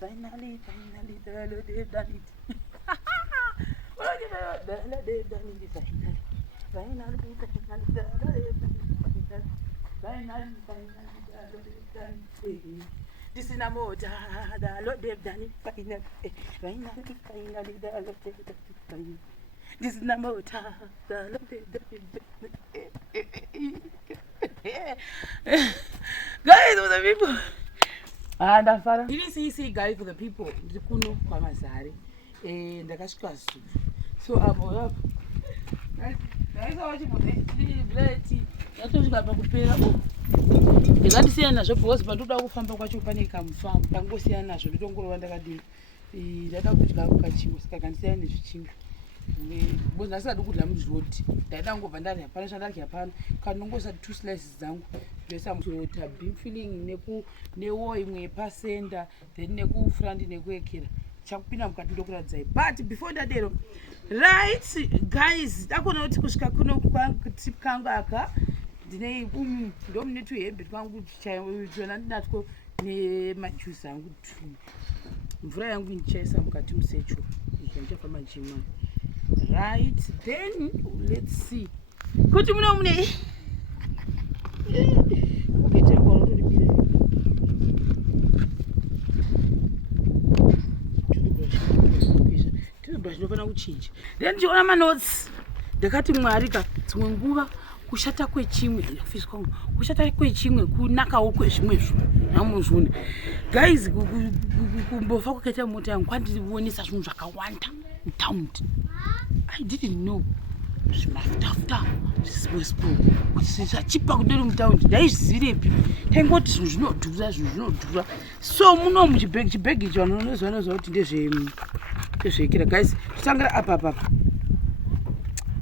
Finally, they've done it. They've done it. Finally, they've done it. This is a motor, the Lord they've done it. Finally, the Lord they've done it. This is a motor, the Lord they've done it. Guys, for the people. Ndafara ndiri sei guys for the people ndiri kuno kwaMazare ndakasvika Zulu so abo guys awachibodeti yatosvika pakupera ndakandisiyana nazvo because pandoda kufamba kwacho pane kamufambo ndangosiyana nazvo ndotongorova ndakadini ndada kudya kachingwa saka kandisiyana nezvichingwa because ndasingadi kudya muzvoti ndaida ngobva ndari hapana zvandarya pano kanongosa 2 slices dzangu ndosamutota beam filling newo imwe yepasenda then nekufrandi nekuekera chakupinda mukati ndokuradzai but before dadero right guys dakuona kuti kusvika kuno kutipu kangu aka ndine ndomune tuhebit kwangu chona ndinatwo nemajuice angu mvura yangu ndichaisa mukati musecho ndichafamba ndichimwa right then let's see kuti mune ndinofana kuchinja then ndichiona manotes ndakati mwari ka dzimwe nguva kushata kwechimwe kushata kwechimwe kunakawo kwezvimwezvo namuzvuna guys kumbofa kukaita mota yangu kwandionesa zvinhu zvakawanda mutaundi I didn't know zvimafuta zvisiposipo kuti zvisachipa kudori mutaundi ndaizvizivirepi taingoti zvinhu zvinodhura so muno muchibhegi ichi vanhu vanozwa kuti ndezvekera guys totangira apa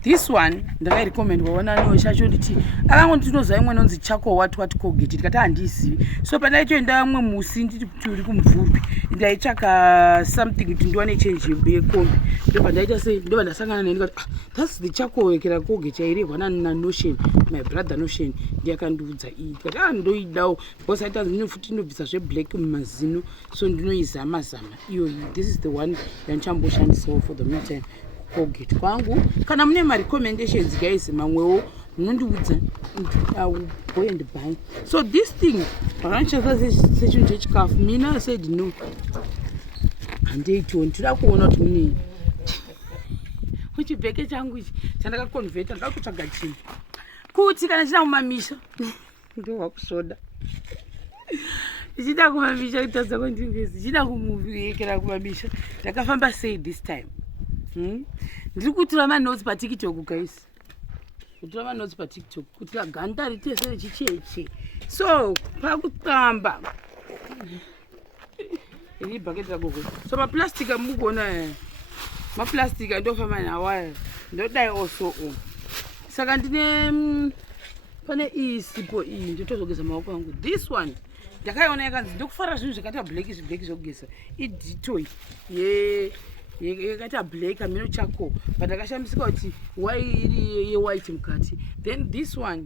this one ndakairecommend waona noishacho nditi akangonti tinoziva imwe nonzi chako what Colgate ndikati handizivi so pandaitoenda mumwe musi nditi kuti uri kumvurwi ndaitsvaka something kuti ndiwane change yekombi ndobva ndaita sei ndobva ndasangana naye ndikati that's the chako wekera Colgate yairehwa naNotion my brother Notion ndiyakandiudza iyi ndikati ndoidawo because aita zvino futi inobvisa zveblack mumazino so ndinoizama iyoyi this is the one yandichamboshandisawo for the meantime Colgate kwangu kana mune marecommendations guys mamwewo munondiudza go and buy so this thing pakandichasa sechinhu chechikafu mina said no handeitiwo nditoda kuona kuti mune muchibheke changu ichi chandakakonvheta ndoda kutsvaga chinhu kuti kana china mumamisha ndowa kusoda ichida kumamisha kutadza kwandingezi ichida kumuvekera kumamisha ndakafamba sei this time ndiri kutora manotes patiktok guys kutora manotes patiktok kuti ganda ritese rechicheche so pakutamba iri bhaketi ragogo so maplastic amugona maplastic andofamba nawo ndodai also saka ndine pane isipo iyi ndotozogeza maoko angu this one ndakaiona yakanzi ndokufara zvinhu zvakaita black zvokugeza iditoy yakaita black amino chako but akashambisika kuti why iri yewhite mukati then this one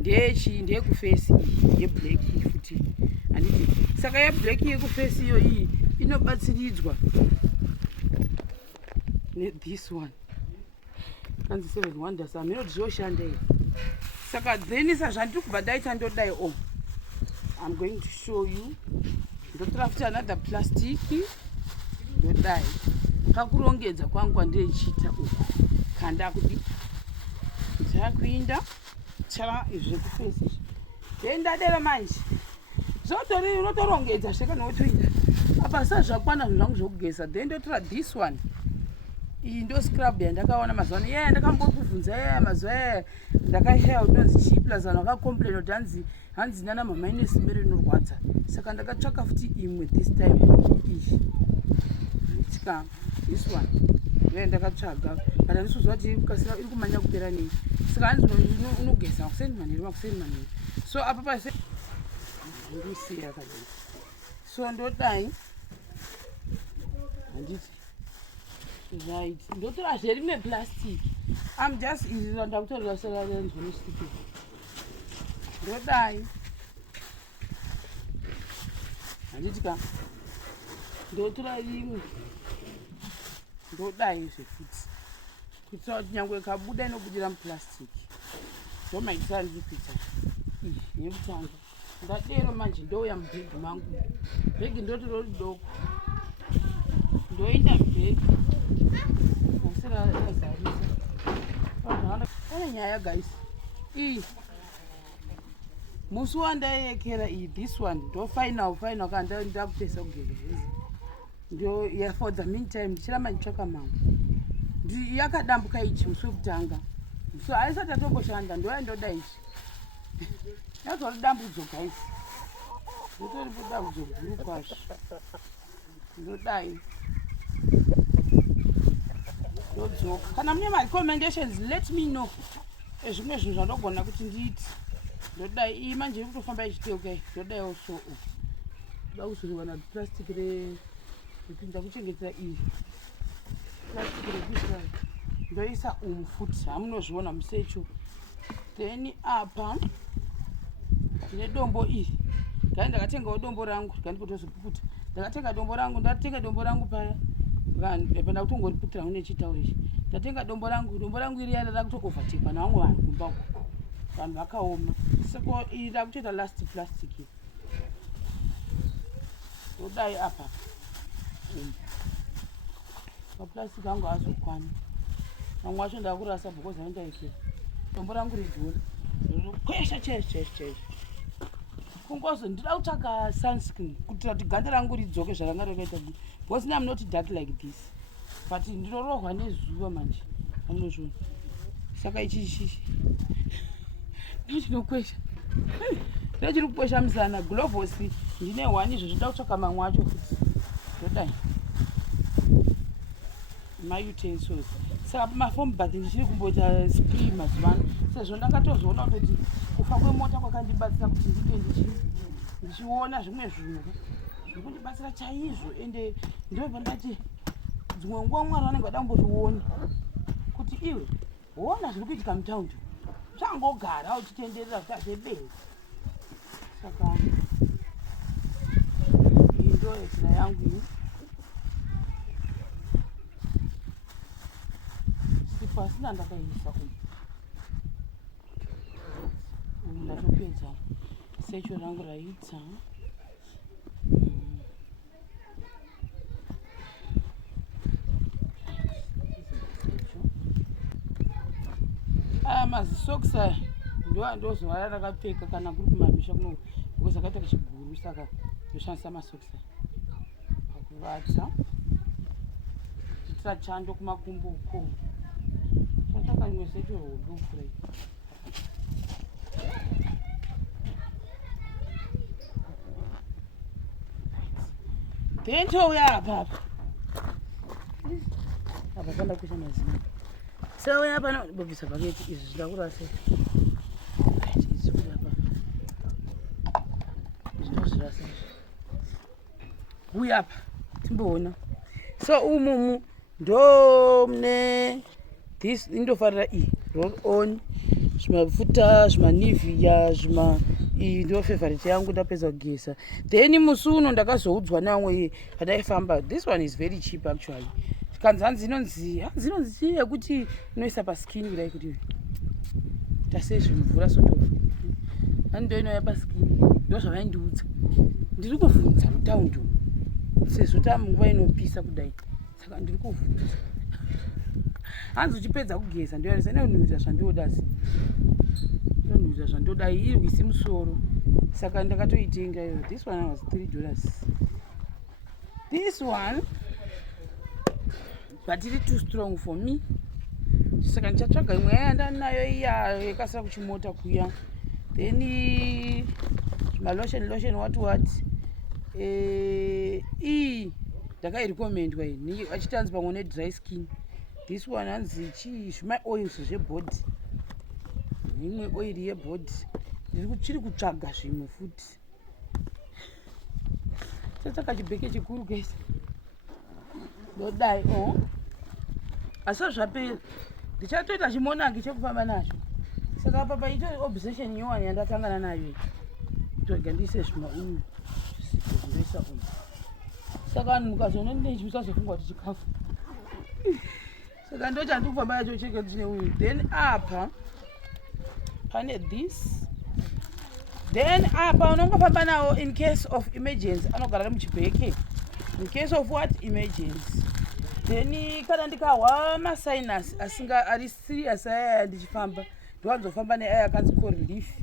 ndeyekufesi yeblack futi handiti saka yeblack yekufesi iyo iyi inobatsiridzwa this one kanzi 7 wonders amino dzizoshanda iyi saka then sazvandiri kubva daita ndodai I'm going to show you ndotora futi another plastic ndodai kakurongedza kwangu kwandichiita uku kanda kudi ndakuinda chara zvekufesi then ndadera manje zvotori unotorongedza zveka notoinda apa sazvakwana zvinhu zvangu zvokugeza then ndotora this one iyi ndo scrub yandakaona mazuva ano ndakambokubvunza mazuva ndakashaya kuti nonzi chii plus vanhu vakacomplain kuti hanzi nana mama ine simero inorwadza saka ndakatsvaka futi imwe this time iyi tika this one ndakatsvaga kana ndisozva kuti kasira iri kumanya kupera nei saka hanzi unogeza makuseni manheru so apa pase ndisiya kadai so ndodai handiti right ndotora zverimwe plastic I'm just izizva ndakutorera seraenzoni stupid ndodai handitika ndotora rimwe ndodai zvefuti kuitira kuti nyange ikabuda inobudira mupurasitiki. Ndomaitisira ndiri kuita izvi nekutanga. Ndadero manje ndouya mubhegi mangu. Bhegi ndotoro ridoko. Ndoenda bhegi. Asi razarisa. Pane nyaya guys. Iyi musi wandaiyekera iyi this one ndo final kana ndakupesa kugeza. Ndio for the meantime ndichiramba nditsvaka mangu. Yakadambuka ichi musi wekutanga. So haisati yatomboshanda ndoya ndoda ichi. Yatori dambudzo guys. Ndotori dambudzo guru kwazvo. Ndodai. Ndodzoka. Kana mune ma recommendations let me know. Zvimwe zvinhu zvandogona kuti ndiiti. Ndodai iyi manje iri kutofamba ichiteuka. Ndodai also. Ndoda kuzoriwana plastic repinda kuchengetera iyi. Plastic rekuisira. Ndoisa futi hamunozviona musecho. Then apa tine dombo iri. Kai ndakatengawo dombo rangu ndikatozopukuta. Ndakatenga dombo rangu paya. Panda kutongoriputira une chitauro ichi. Ndatenga dombo rangu iri yada kutokovatekwa navamwe vanhu kumba uko. Vanhu vakaoma. Saka iri ndakutoita last plastic. Ndodai apa. Maplastic angu haazokwana. Mamwe acho ndakurasa because handaikira. Dombo rangu ridhuri. Kwesha chese. Kungozo ndida kutsvaka sunscreen kuitira kuti ganda rangu ridzoke zvakanga rakaita because I'm not dark like this. But ndinorohwa nezuva manje. Anozvona. Saka ichi ndinokwesha. Ndachiri kukwesha musana gloves ndine 1 izvo ndida kutsvaka mamwe acho futi. Ndodai. My utensils. Saka mafoam bath ndichiri kumboita spray mazuvano. Sezvo ndakatozoona kuti kufa kwemota kwakandibatsira kuti ndive ndichiona zvimwe zvinhu zviri kundibatsira chaizvo. Ende ndobva ndati dzimwe nguva Mwari vanenge vada kumbotiona kuti iwe wona zviri kuitika mutaundi uchangogara uchitenderera kuti azvebezi. Saka iyi ndo yezina yangu iyi. Pasina ndakaisa uyu ndatopedza secho rangu raita. Aya mazisokisa ndozova rakapfeka kana kuri kumamisha kuno because akaita kachiguru saka ndoshandisa masokisa pakuvata kuitira chando kumakumbo uko. Nataka rimwe secho roduku rai. Then touya apa. Apa panda kuisha mazina. Sauya apa nobvisa paketi izvi zvindakurasa. Izvi kuri apa. Zvinozvirasa. Uya apa timboona. So umumu ndo mune this indofarira iyi roll on zvimafuta zvimanivia iyi ndo favorite yangu ndapedza kugeza. Then musi uno ndakazoudzwa namwe padaifamba this one is very cheap actually. Kanzi hanzi inonzi yekuti inoisa paskin kudai kuti tasezvimvura sotofu. Hani ndo inoya paskin ndo zvavaindiudza. Ndiri kuvhunza mutaundi sezvo tamunguva inopisa kudai. Saka ndiri kuvhunza. Hanzi uchipedza kugeza ndoyanisa inonhuhwira zvandoda inonhuhwira zvandoda iri kuisi musoro. Saka ndakatoitenga iyo. This one was $3. This one but it is too strong for me. Saka ndichatsvaga imwe yandanayo iya yakasara kuchimota kuya. Then lotion what iyi ndakairekomendwa iyi vachitanzi pamwe nedry skin. This one hanzi zvima oils zvebody. Imwe oil yebody. Ndiri kutsvaga zvimwe futi. Saka chibheke chikuru guys. Ndodai asi zvapera. Ndichatoita chimonangi chekufamba nacho. Saka apa paito obsession yowani yandatangana nayo. Toga ndise zvima ndoisa saka mukazoona ndichiusazofungwa kuti chikafu saka ndo chandikufamba yacho cheke tine uyu then apa pane this then apa unongofamba nawo in case of emergency anogara ari muchibheke in case of what emergency then kana ndikahwa masinus asinga ari serious aya ndichifamba ndiwanzofamba neaya akanzi corelief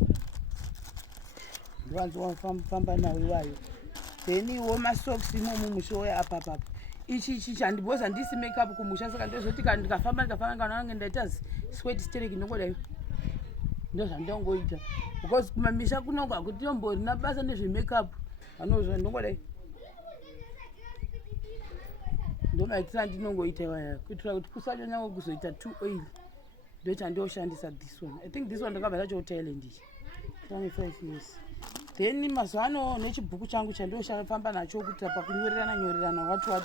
ndiwanzofamba nawo iwayo then wo masocks imomo mushoya apapapa ichi chandibhoza ndisi makeup kumusha saka ndozoti kana ndikafamba kana nange ndaita sweat steric ndongodai ndo zvandongoita because kumamisha kunongo akuti tomborina basa nezvemakeup anozva ndongodai ndomaitira ndinongoita waya kuitira kuti kusanyanya kuzoita too oil ndochandoshandisa this one. I think this one ndakabva tacho Thailand ichi 25 years. Then mazuva ano nechibhuku changu chandoshafamba nacho kuitira pakunyorerana what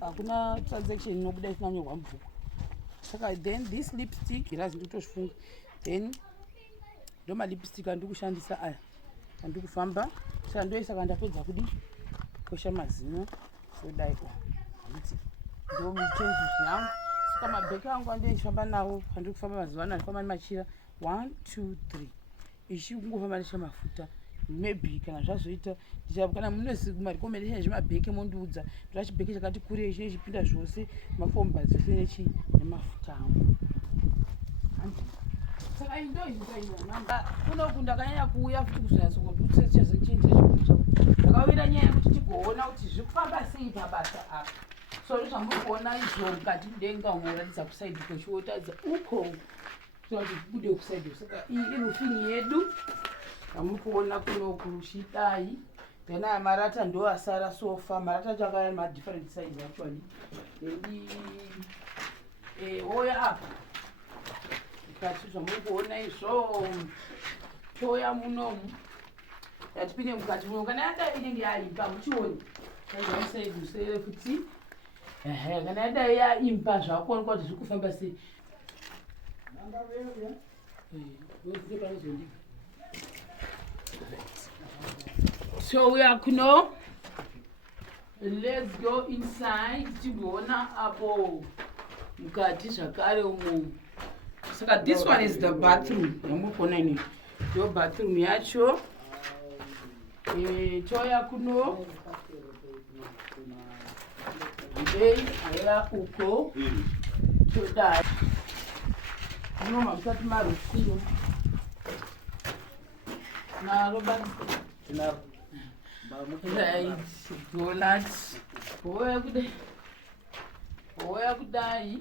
hakuna transaction inobuda isina kunyorwa mubhuku saka then this lipstick irazi ndotozvifunga then ndoma lipstick andikushandisa aya andikufamba saka ndoisa kandapedza kudi kosha mazino sodai ndo muchenjisi yangu saka mabheki angu andoifamba nawo andikufamba mazuva ano andifamba nemachira 1 2 3 ichi kungofamba nechamafuta maybe kana zvazoita kana munoziva marikomendation ezvimabheki mondiudza ndoda chibheki chakati kurei chine chipinda zvose mafomba dzose nemafuta angu saka kunoku ndakanyanya kuuya futi kuzonyatsokondutsechichazochenjera chibhuku chavo ndakawira nyaya yekuti tigoona kuti zviri kufamba sei pabasa apa so zvamuri kuona izvo mukati mudenga unoratidza kusaidi kwechiotadza uko kuti bude kusaidi saka iyi irufini yedu amuri kuona kunoku chidai then aya marata ndo asara sofa marata acho akaya madifferent size actually then oya apa ikati zvamuri kuona izvo toya munomu yatipinde mukati muno kana yadai inenge yaimba muchioni aisaidi usere futi kana yadai yaimba zvakuonekwa kuti zviri kufamba sei so we are kuno let's go inside tigoona apo mukati zvakare umo saka this one is the bathroom yamuri kuona ine ndo bathroom yacho toya kuno ndei aya uko todai noma musati marufiro naro basi right dolat oya kudai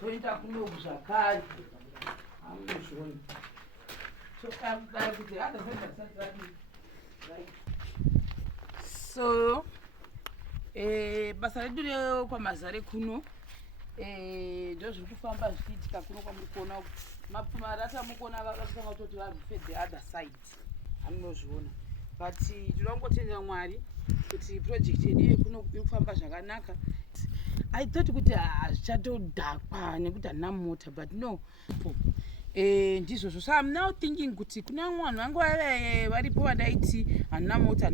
toita kunoku zvakare amunozviona kuti so basa redu rekwamazare kuno ndo zviri kufamba zvichiitika kuno kwamuri kuona marata mukuona vakatanga kutoti vafe the other side amunozviona but tinongotendera Mwari kuti project yedu yekuno iri kufamba zvakanaka. I thought kuti zvichatodhakwa nekuti handina mota but no ndizvozvo. So I'm now thinking kuti kuna vanhu vangu varipo vandaiti handina mota.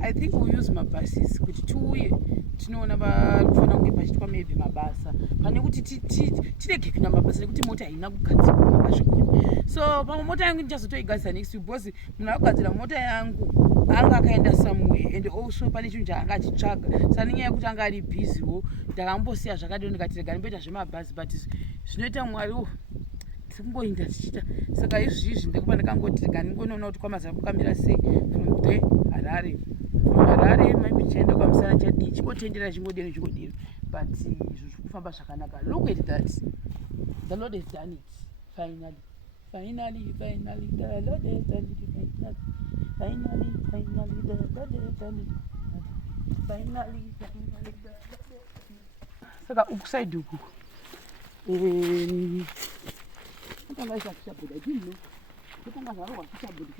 I think we'll use mabuses kuti tiuye tinoona vari kufanira kunge pachitwa maybe mabasa pane kuti tirege kuenda mabasa nekuti mota haina kugadzirwa azvikoni. So pamwe mota yangu ndichazotoigadzira next week because munhu akugadzira mota yangu anga akaenda somewhere and also pane chinhu chaanga achitsvaga saka nenyaya yekuti anga ari bhiziwo ndakambosiya zvakadiro ndikati rega ndimboita zvemabhazi but zvinoita Mwari tikungoinda tichiita. Saka izvizvi ndekupa ndakangoti rega ndingonoona kuti kwamazara kukamira sei from the Harare. From Harare maybe chienda kwaMusana chadii chingotendera chingodini but izvo zviri kufamba zvakanaka. Look at that. The Lord has done it. Finally. The Lord has done it. Finally, the Lord has done it. Finally, the Lord has done it. Saka ukuside uku. Kutanga isa kishabudi. I didn't know. Kutanga zaro wa kishabudi.